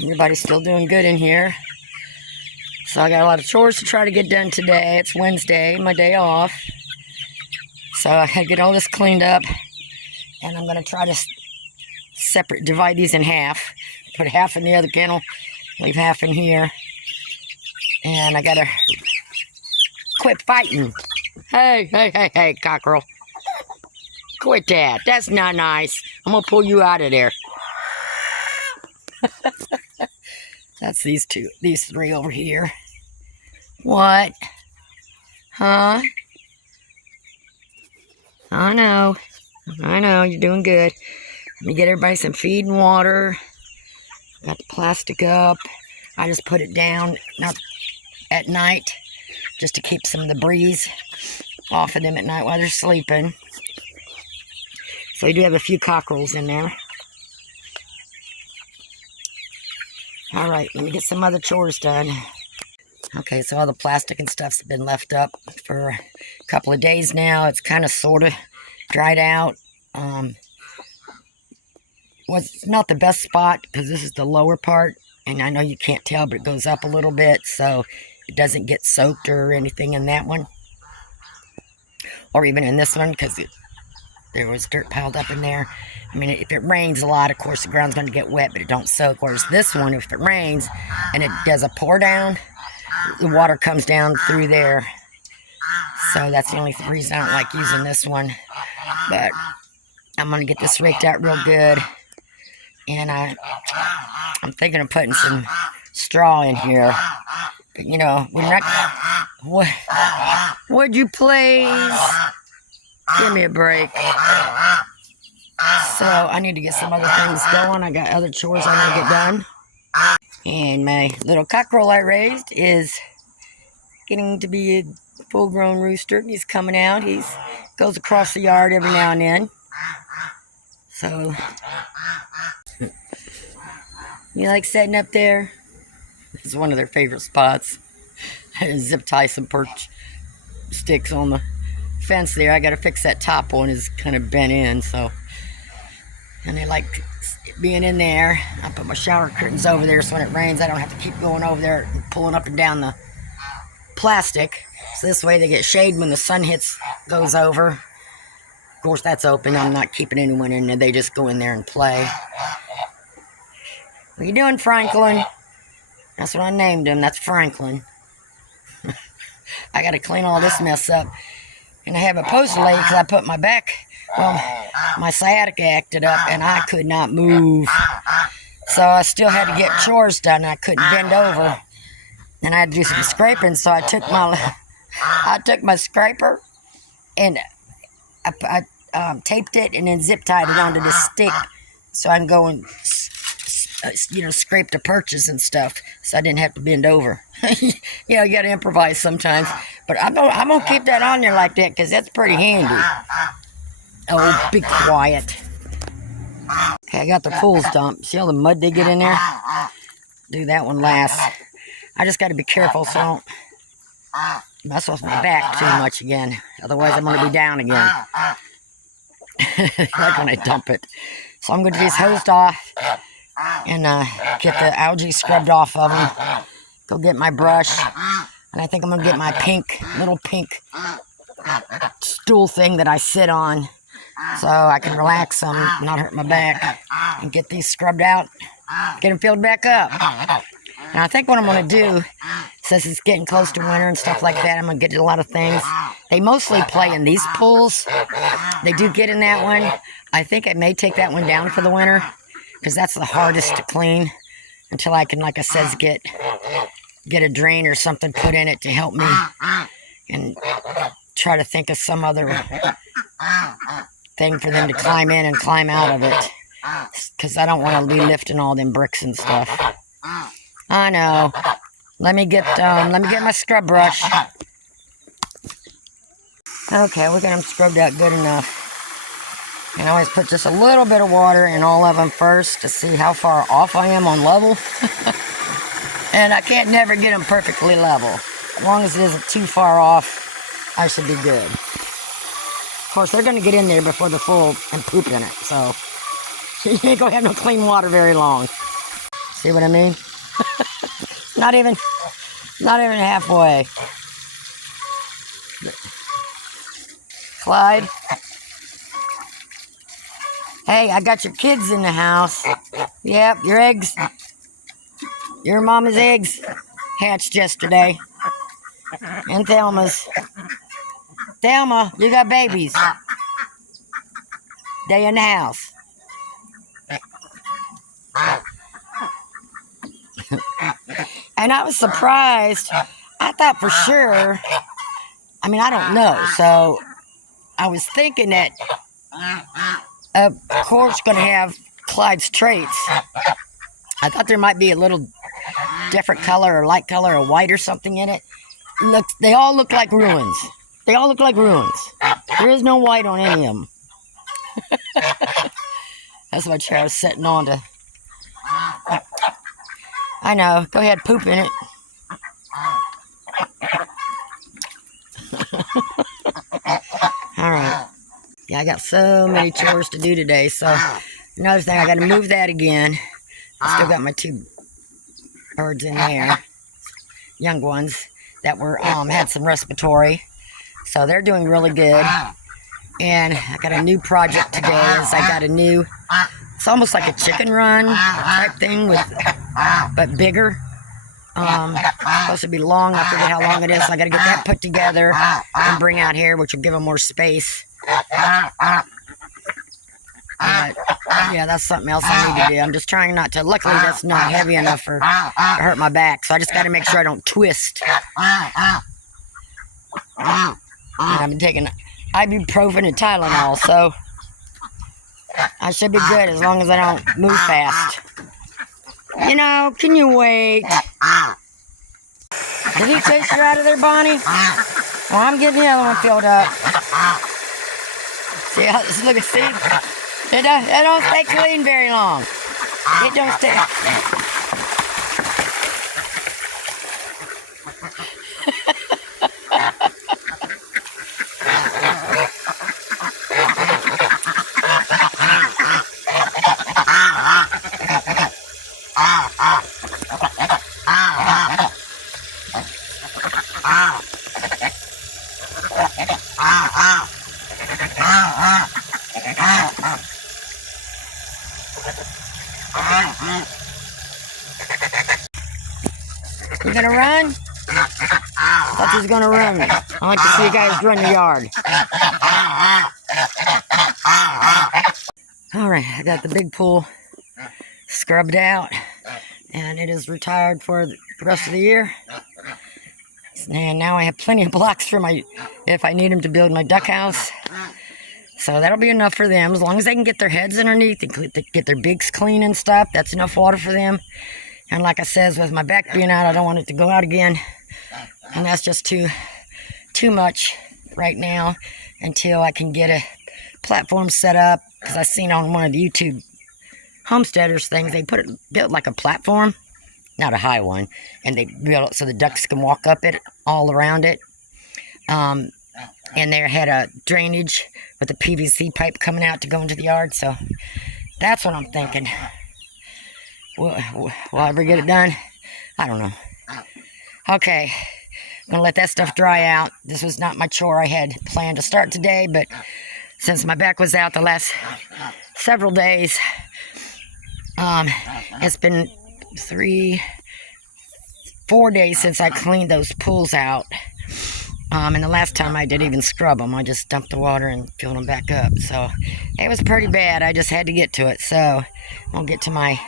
Everybody's still doing good in here. So I got a lot of chores to try to get done today. It's Wednesday, my day off. So I gotta get all this cleaned up. And I'm gonna try to divide these in half. Put half in the other kennel, leave half in here. And I gotta quit fighting. Hey, cockerel. Quit that. That's not nice. I'm gonna pull you out of there. That's these three over here. What? Huh? I know, you're doing good. Let me get everybody some feed and water. Got the plastic up. I just put it down at night just to keep some of the breeze off of them at night while they're sleeping. So we do have a few cockerels in there. All right, let me get some other chores done. Okay, so all the plastic and stuff's been left up for a couple of days now. It's kind of sort of dried out. Was not the best spot because this is the lower part, and I know you can't tell, but it goes up a little bit, so it doesn't get soaked or anything in that one, or even in this one, because there was dirt piled up in there. I mean, if it rains a lot, of course, the ground's going to get wet, but it don't soak. Whereas this one, if it rains and it does a pour down, the water comes down through there. So that's the only reason I don't like using this one. But I'm going to get this raked out real good. And I'm thinking of putting some straw in here. But, you know, we're not... Would you please give me a break? So I need to get some other things going. I got other chores I need to get done. And my little cockerel I raised is getting to be a full-grown rooster. He's coming out. He goes across the yard every now and then. So, you like sitting up there? It's one of their favorite spots. I zip tie some perch sticks on the fence there. I got to fix that top one. It's kind of bent in, so. And they like being in there. I put my shower curtains over there so when it rains I don't have to keep going over there and pulling up and down the plastic. So this way they get shade when the sun goes over. Of course that's open. I'm not keeping anyone in there. They just go in there and play. What are you doing, Franklin? That's what I named him. That's Franklin. I got to clean all this mess up. And I have a post leg because I put my back... Well, my sciatica acted up and I could not move. So I still had to get chores done. I couldn't bend over. And I had to do some scraping, so I took my scraper and I taped it and then zip tied it onto this stick so I can go and scrape the perches and stuff so I didn't have to bend over. You got to improvise sometimes. But I'm gonna keep that on there like that because that's pretty handy. Oh, be quiet. Okay, I got the pools dumped. See all the mud they get in there? Do that one last. I just got to be careful so I don't mess with my back too much again. Otherwise, I'm going to be down again. Like when I dump it. So I'm going to get these hosed off and get the algae scrubbed off of them. Go get my brush. And I think I'm going to get my little pink stool thing that I sit on. So I can relax some, not hurt my back, and get these scrubbed out, get them filled back up. And I think what I'm going to do, since it's getting close to winter and stuff like that, I'm going to get a lot of things. They mostly play in these pools. They do get in that one. I think I may take that one down for the winter, because that's the hardest to clean, until I can, like I said, get a drain or something put in it to help me, and try to think of some other thing for them to climb in and climb out of it, because I don't want to be lifting all them bricks and stuff. I know. Let me get my scrub brush. Okay, we're getting them scrubbed out good enough. And I always put just a little bit of water in all of them first to see how far off I am on level. And I can't never get them perfectly level. As long as it isn't too far off, I should be good. Of course, they're going to get in there before they're full and poop in it, so you ain't going to have no clean water very long. See what I mean? Not even halfway. Clyde. Hey, I got your kids in the house. Yep, your eggs. Your mama's eggs hatched yesterday. And Thelma's. Thelma, you got babies. They in the house. And I was surprised. I thought for sure, I mean, I don't know. So I was thinking that, of course, going to have Clyde's traits. I thought there might be a little different color or light color or white or something in it. Look, they all look like ruins. They all look like ruins. There is no white on any of them. That's my chair I was sitting on to. I know. Go ahead, poop in it. All right. Yeah, I got so many chores to do today. So another thing, I got to move that again. I still got my 2 birds in there, young ones that were had some respiratory. So they're doing really good. And I got a new project today. I got a new, it's almost like a chicken run type thing, but bigger. Supposed to be long. I forget how long it is. So I got to get that put together and bring out here, which will give them more space. Yeah, that's something else I need to do. I'm just trying not to. Luckily, that's not heavy enough to hurt my back. So I just got to make sure I don't twist. And I've been taking ibuprofen and Tylenol, so I should be good as long as I don't move fast. You know, can you wait? Did he chase you out of there, Bonnie? Well, I'm getting the other one filled up. See how this, look at see? It don't stay clean very long. It don't stay. You gonna run? I thought you was gonna run. I like to see you guys run the yard. Alright, I got the big pool scrubbed out, and it is retired for the rest of the year. And now I have plenty of blocks for if I need them to build my duck house. So that'll be enough for them. As long as they can get their heads underneath and get their beaks clean and stuff, that's enough water for them. And like I says, with my back being out, I don't want it to go out again. And that's just too much right now until I can get a platform set up. Because I seen on one of the YouTube homesteaders things, they built like a platform, not a high one, and they built it so the ducks can walk up it all around it. And they had a drainage with a PVC pipe coming out to go into the yard. So that's what I'm thinking. Will I ever get it done? I don't know. Okay, I'm going to let that stuff dry out. This was not my chore I had planned to start today, but since my back was out the last several days, it's been 4 days since I cleaned those pools out. And the last time I didn't even scrub them. I just dumped the water and filled them back up. So it was pretty bad. I just had to get to it. So I'll get to my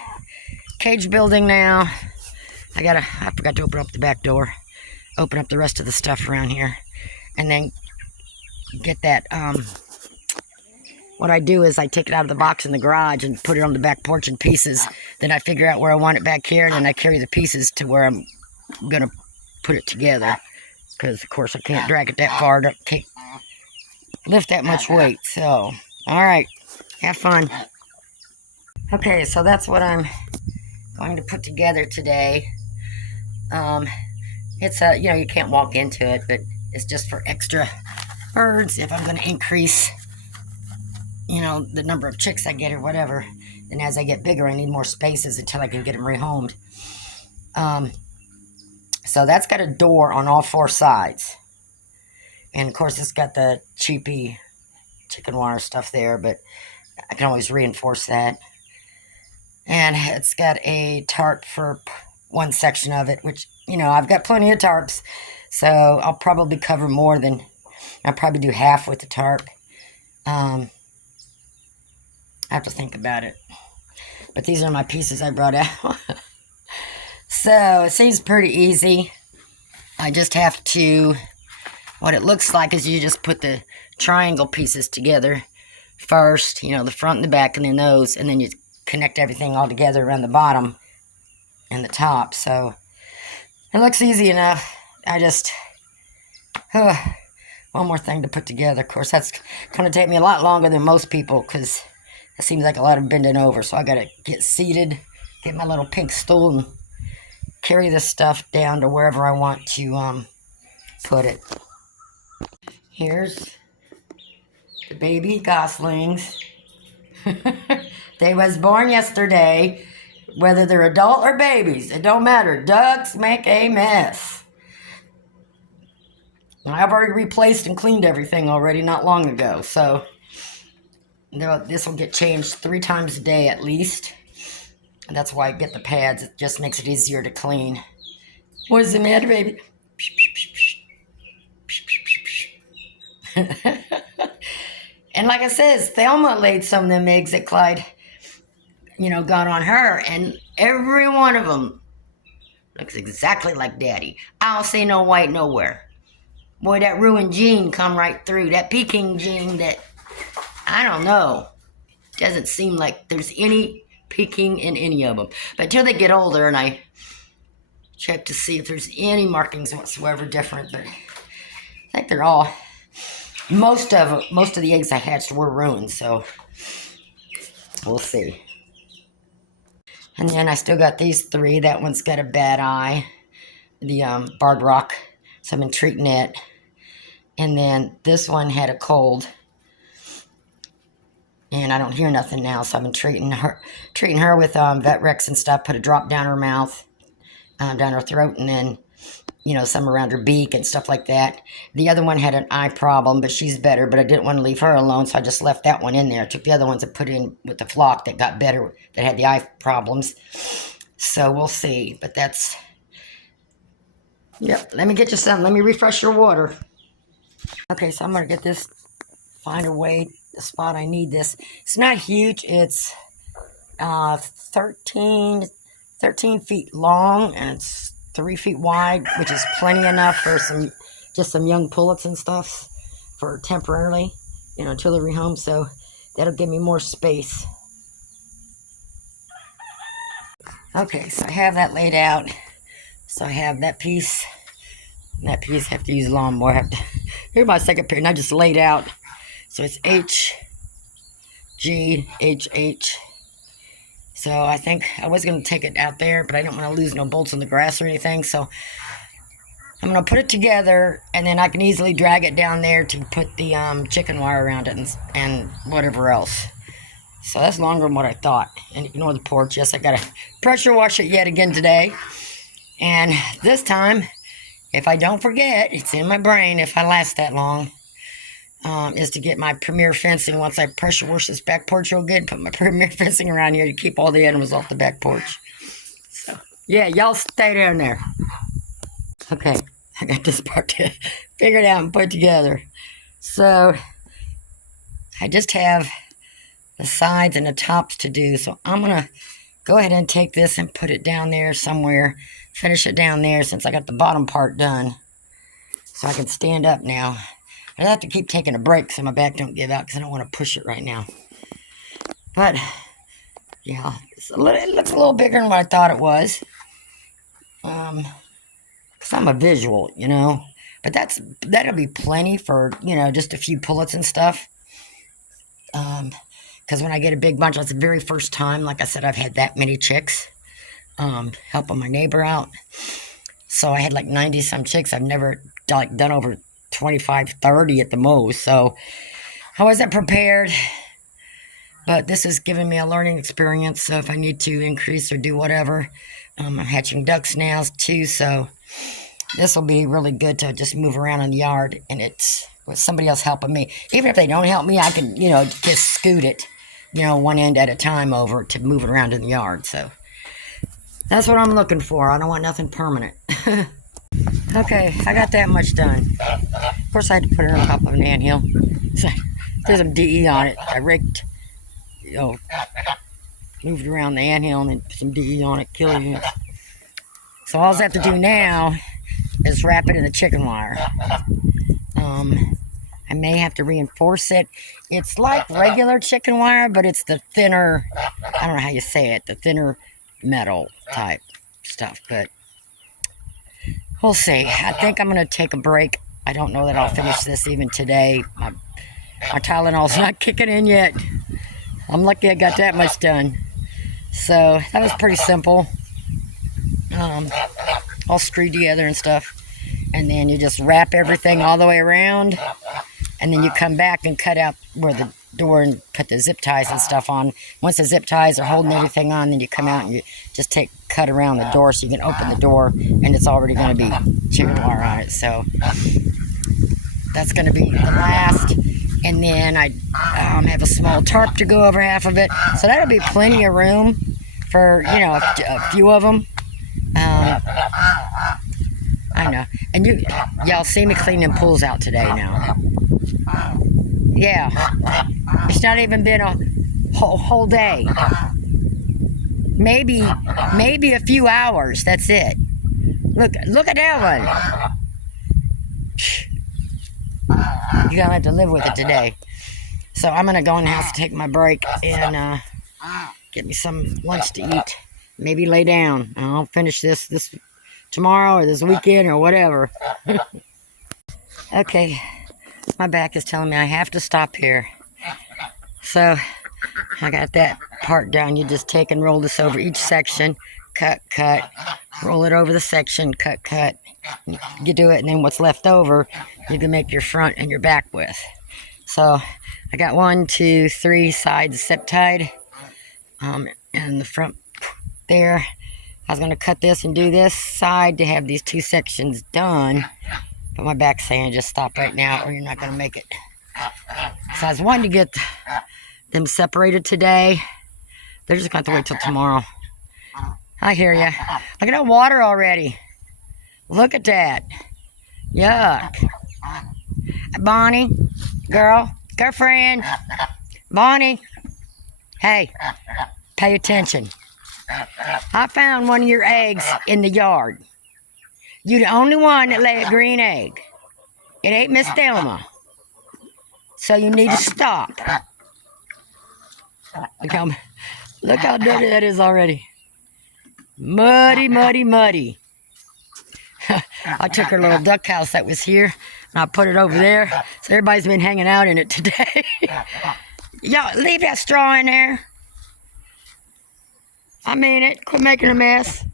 cage building now. I forgot to open up the back door. Open up the rest of the stuff around here. And then get that, what I do is I take it out of the box in the garage and put it on the back porch in pieces. Then I figure out where I want it back here, and then I carry the pieces to where I'm going to put it together. Because, of course, I can't drag it that far. Can't lift that much weight. So, alright. Have fun. Okay, so that's what I'm going to put together today. It's a, you can't walk into it, but it's just for extra birds if I'm going to increase, the number of chicks I get or whatever. Then as I get bigger, I need more spaces until I can get them rehomed. So that's got a door on all 4 sides. And of course, it's got the cheapy chicken wire stuff there, but I can always reinforce that. And it's got a tarp for one section of it, which, you know, I've got plenty of tarps. So I'll probably cover more than, I'll probably do half with the tarp. I have to think about it. But these are my pieces I brought out. So it seems pretty easy. I just have to, what it looks like is you just put the triangle pieces together first, you know, the front and the back and the nose, and then you connect everything all together around the bottom and the top. So it looks easy enough. I just, one more thing to put together. Of course, that's going to take me a lot longer than most people because it seems like a lot of bending over. So I got to get seated, get my little pink stool, and carry this stuff down to wherever I want to put it. Here's the baby goslings. They was born yesterday. Whether they're adult or babies, it don't matter. Ducks make a mess. I've already replaced and cleaned everything already not long ago. So this will get changed 3 times a day at least. And that's why I get the pads. It just makes it easier to clean. What is the matter, baby? And like I said, Thelma laid some of them eggs that Clyde, you know, got on her. And every one of them looks exactly like Daddy. I don't see no white nowhere. Boy, that ruined gene come right through. That Peking gene that, I don't know. Doesn't seem like there's any Peking in any of them. But until they get older and I check to see if there's any markings whatsoever different. But I think they're all, most of the eggs I hatched were ruined. So we'll see. And then I still got these 3. That one's got a bad eye. The barred rock. So I've been treating it. And then this one had a cold. And I don't hear nothing now, so I've been treating her with Vet Rex and stuff. Put a drop down her mouth, down her throat, and then, you know, some around her beak and stuff like that. The other one had an eye problem, but she's better. But I didn't want to leave her alone, so I just left that one in there. I took the other ones and put in with the flock that got better, that had the eye problems. So we'll see. But that's, yep. Let me get you some. Let me refresh your water. Okay, so I'm going to get this, find a way, the spot I need this. It's not huge. It's 13 feet long, and it's 3 feet wide, which is plenty enough for just some young pullets and stuff for temporarily, you know, until they're rehomed. So that'll give me more space. Okay, so I have that laid out. So I have that piece. And that piece, I have to use a lawnmower. Here's my second pair, and I just laid out. So it's H, G, H, H. So I think I was going to take it out there, but I don't want to lose no bolts in the grass or anything. So I'm going to put it together, and then I can easily drag it down there to put the chicken wire around it and whatever else. So that's longer than what I thought. And ignore the porch. Yes, I got to pressure wash it yet again today. And this time, if I don't forget, it's in my brain if I last that long, is to get my premier fencing. Once I pressure wash this back porch real good, put my premier fencing around here to keep all the animals off the back porch. So, yeah, y'all stay down there. Okay, I got this part figured out and put together. So, I just have the sides and the tops to do. So, I'm going to go ahead and take this and put it down there somewhere. Finish it down there since I got the bottom part done. So I can stand up now. I have to keep taking a break so my back don't give out because I don't want to push it right now. But, yeah, it looks a little bigger than what I thought it was. Because I'm a visual, you know. But that'll be plenty for, you know, just a few pullets and stuff. Because when I get a big bunch, that's the very first time, like I said, I've had that many chicks. Helping my neighbor out. So I had like 90 some chicks. I've never done over 25, 30 at the most. So I wasn't prepared. But this is giving me a learning experience, so if I need to increase or do whatever. I'm hatching ducks now, too, so this will be really good to just move around in the yard, and it's with somebody else helping me. Even if they don't help me, I can, just scoot it, one end at a time over to move it around in the yard, so that's what I'm looking for. I don't want nothing permanent. Okay, I got that much done. Of course, I had to put it on top of an anthill. So, there's some DE on it. I raked, moved around the anthill and then put some DE on it, kill units. So all I have to do now is wrap it in the chicken wire. I may have to reinforce it. It's like regular chicken wire, but it's the thinner, I don't know how you say it, the thinner metal type stuff, but we'll see. I think I'm going to take a break. I don't know that I'll finish this even today. My Tylenol's not kicking in yet. I'm lucky I got that much done. So that was pretty simple. All screwed together and stuff. And then you just wrap everything all the way around. And then you come back and cut out where the door and put the zip ties and stuff on. Once the zip ties are holding everything on, then you come out and you just cut around the door so you can open the door, and it's already going to be chicken wire on it. So that's going to be the last. And then I have a small tarp to go over half of it, so that'll be plenty of room for a few of them. I know, and y'all see me cleaning pools out today now. Yeah, it's not even been a whole day. Maybe a few hours. That's it. Look at that one. You're gonna have to live with it today. So I'm gonna go in the house to take my break and get me some lunch to eat. Maybe lay down. I'll finish this tomorrow or this weekend or whatever. Okay, my back is telling me I have to stop here. So I got that part done. You just take and roll this over each section, cut, roll it over the section, cut. You do it, and then what's left over, you can make your front and your back with. So I got 1, 2, 3 sides zip tied, and the front there. I was going to cut this and do this side to have these 2 sections done, but my back's saying just stop right now or you're not going to make it. So I was wanting to get them separated today. They're just going to have to wait till tomorrow. I hear ya. Look at that water already. Look at that. Yuck. Bonnie, girlfriend, Bonnie, hey, pay attention. I found one of your eggs in the yard. You're the only one that lay a green egg. It ain't Miss Thelma. So you need to stop. Look how dirty that is already. Muddy. I took her little duck house that was here, and I put it over there. So everybody's been hanging out in it today. Y'all, leave that straw in there. I mean it. Quit making a mess.